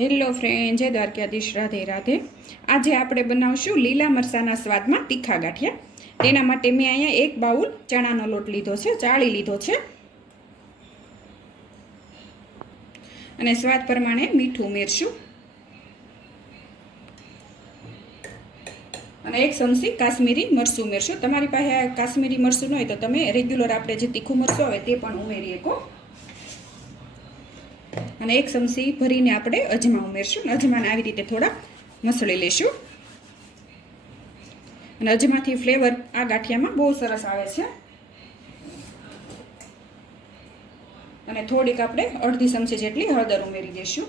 Hello friend, જય દ્વારકાધીશ. રાધે રાધે. આજે આપણે બનાવશું લીલા મરસાના સ્વાદમાં તીખા ગાંઠિયા. તેના માટે મેં અહીંયા એક બાઉલ ચણાનો લોટ લીધો છે, ચાળી લીધો છે. અને સ્વાદ પ્રમાણે મીઠું ઉમેરશું. અને એક ચમચી કાશ્મીરી મરચું ઉમેરશું. તમારી પાસે કાશ્મીરી મરચું ન હોય તો તમે રેગ્યુલર આપણે જે તીખું મરચું આવે તે પણ ઉમેરી શકો અને એક ચમચી ભરીને આપણે અજમા ઉમેરશું અને અજમાને આવી રીતે થોડા મસળી લેશું. અને અજમાથી ફ્લેવર આ ગાંઠિયામાં બહુ સરસ આવે છે. અને થોડીક આપણે અડધી ચમચી જેટલી હળદર ઉમેરી દઈશું.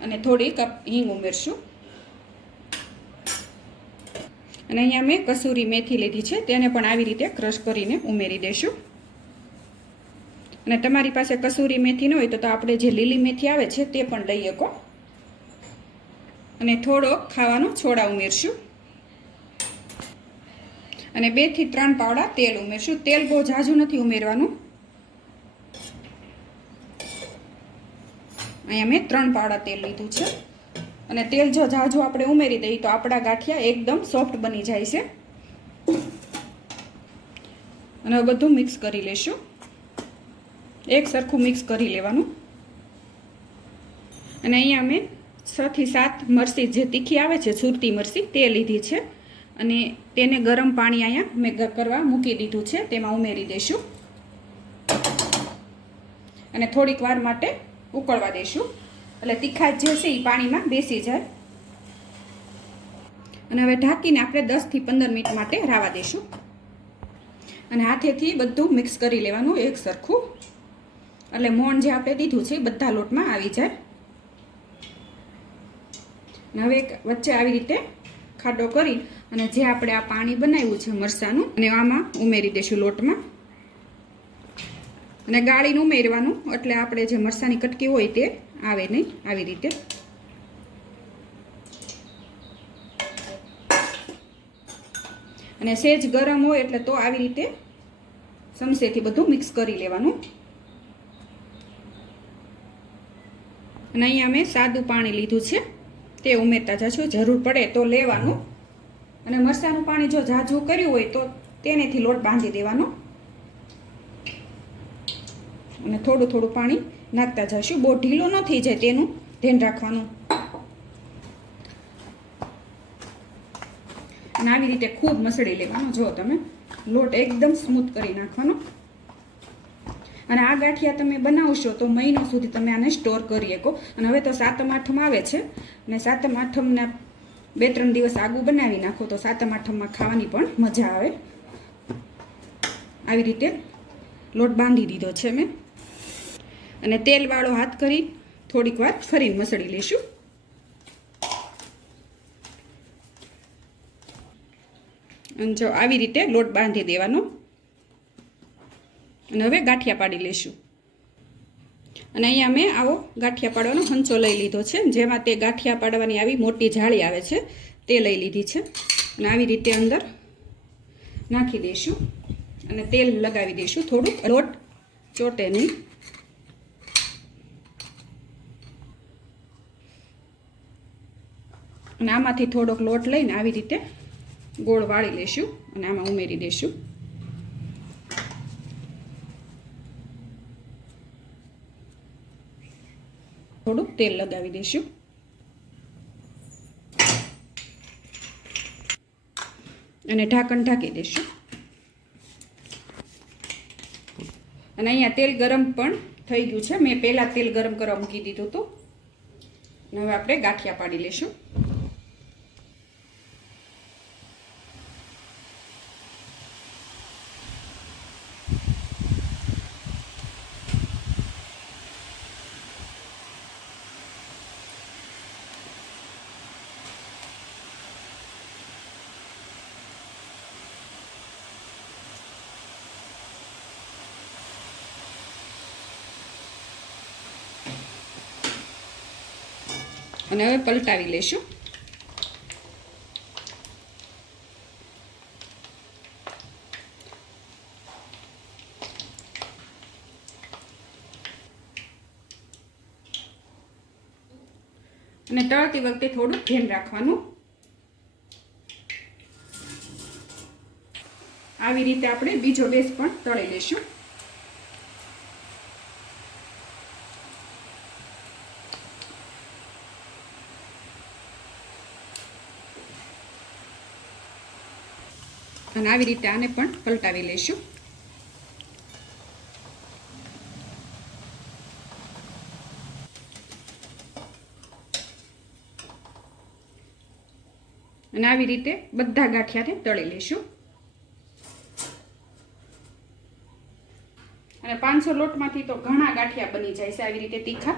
અને થોડીક હિંગ ઉમેરશું. અને અહીંયા મેં કસૂરી મેથી લીધી છે, તેને પણ આવી રીતે ક્રશ કરીને ઉમેરી દઈશું. અને તમારી પાસે કસૂરી મેથી ન હોય તો આપણે જે લીલી મેથી આવે છે તે પણ લઈ શકો. અને થોડો ખાવાનો છોડા ઉમેરશું. અને બેથી ત્રણ પાવડા તેલ ઉમેરશું. તેલ બહુ ઝાઝું નથી ઉમેરવાનું. અહીંયા મેં ત્રણ પાવડા તેલ લીધું છે. અને તેલ જો ઝાઝું આપણે ઉમેરી દઈએ તો આપણા ગાંઠિયા એકદમ સોફ્ટ બની જાય છે. અને બધું મિક્સ કરી લેશું. એક સરખું મિક્સ કરી લેવાનું. અને અહીંયા મેં છથી સાત મરસી જે તીખી આવે છે, સુરતી મરસી, તે લીધી છે. અને તેને ગરમ પાણી અહીંયા મેં કરવા મૂકી દીધું છે, તેમાં ઉમેરી દઈશું. અને થોડીક વાર માટે ઉકળવા દઈશું. એટલે તીખા જે છે એ પાણીમાં બેસી જાય. અને હવે ઢાંકીને આપણે દસથી પંદર મિનિટ માટે રાવા દઈશું. અને હાથેથી બધું મિક્સ કરી લેવાનું એક સરખું. એટલે મોણ જે આપણે દીધું છે એ બધા લોટમાં આવી જાય. હવે વચ્ચે આવી રીતે ખાડો કરી અને જે આપણે આ પાણી બનાવ્યું છે મરસાનું અને આમાં ઉમેરી દઈશું લોટમાં. અને ગાળીને ઉમેરવાનું, એટલે આપણે જે મરસાની કટકી હોય તે આવે નહીં આવી રીતે. અને સેજ ગરમ હોય એટલે તો આવી રીતે સમસેથી બધું મિક્સ કરી લેવાનું. અને અહીંયા મેં સાદું પાણી લીધું છે. તે ઉમેરતા જશું જરૂર પડે તો લેવાનું. અને મરસાનું પાણી જો ઝાઝું કર્યું હોય તો તેનેથી લોટ બાંધી દેવાનો. અને થોડું થોડું પાણી નાખતા જશું બહુ ઢીલો ન થઈ જાય તેનું ધ્યાન રાખવાનું. અને આવી રીતે ખૂબ મસળી લેવાનો. જો તમે લોટ એકદમ સ્મૂથ કરી નાખવાનો. અને આ ગાંઠિયા તમે બનાવશો તો મહિનો સુધી તમે આને સ્ટોર કરી શકો. અને હવે તો સાતમ આઠમ આવે છે. અને સાતમ આઠમના બે ત્રણ દિવસ આગું બનાવી નાખો તો સાતમ આઠમમાં ખાવાની પણ મજા આવે. આવી રીતે લોટ બાંધી દીધો છે મેં. અને તેલવાળો હાથ કરી થોડીક વાર ફરીને મસળી લઈશું અને જો આવી રીતે લોટ બાંધી દેવાનો. અને હવે ગાંઠિયા પાડી લઈશું અને અહીંયા મેં આવો ગાંઠિયા પાડવાનો હંચો લઈ લીધો છે. જેમાં તે ગાંઠિયા પાડવાની આવી મોટી જાળી આવે છે, તે લઈ લીધી છે. અને આવી રીતે અંદર નાખી દઈશું. અને તેલ લગાવી દઈશું થોડુંક. લોટ ચોટે નહીં. અને આમાંથી થોડોક લોટ લઈને આવી રીતે ગોળ વાળી લઈશું અને આમાં ઉમેરી દઈશું થોડુંક તેલ લગાવી દઈશું. અને ઢાંકણ ઢાંકી દઈશું. અને અહીંયા તેલ ગરમ પણ થઈ ગયું છે. મેં પહેલાં તેલ ગરમ કરવા મૂકી દીધું હતું. હવે આપણે ગાંઠિયા પાડી લઈશું. અને હવે પલટાવી લઈશું. અને તળતી વખતે થોડું ધ્યાન રાખવાનું. આવી રીતે આપણે બીજો બેસ પણ તળી લઈશું. અને આવી રીતે આને પણ પલટાવી લઈશું. અને આવી રીતે બધા ગાંઠિયાને તળી લઈશું. અને પાંચસો લોટમાંથી તો ઘણા ગાંઠિયા બની જાય છે આવી રીતે તીખા.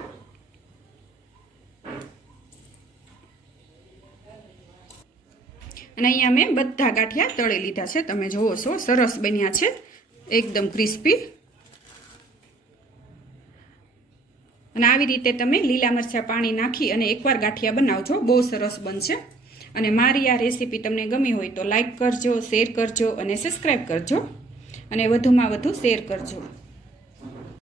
અને અહીંયા મેં બધા ગાંઠિયા તળી લીધા છે. તમે જુઓ છો, સરસ બન્યા છે. એકદમ ક્રિસ્પી. અને આવી રીતે તમે લીલા મરચાં પાણી નાખી અને એકવાર ગાંઠિયા બનાવજો. બહુ સરસ બનશે. અને મારી આ રેસીપી તમને ગમી હોય તો લાઇક કરજો, શેર કરજો અને સબસ્ક્રાઈબ કરજો. અને વધુમાં વધુ શેર કરજો.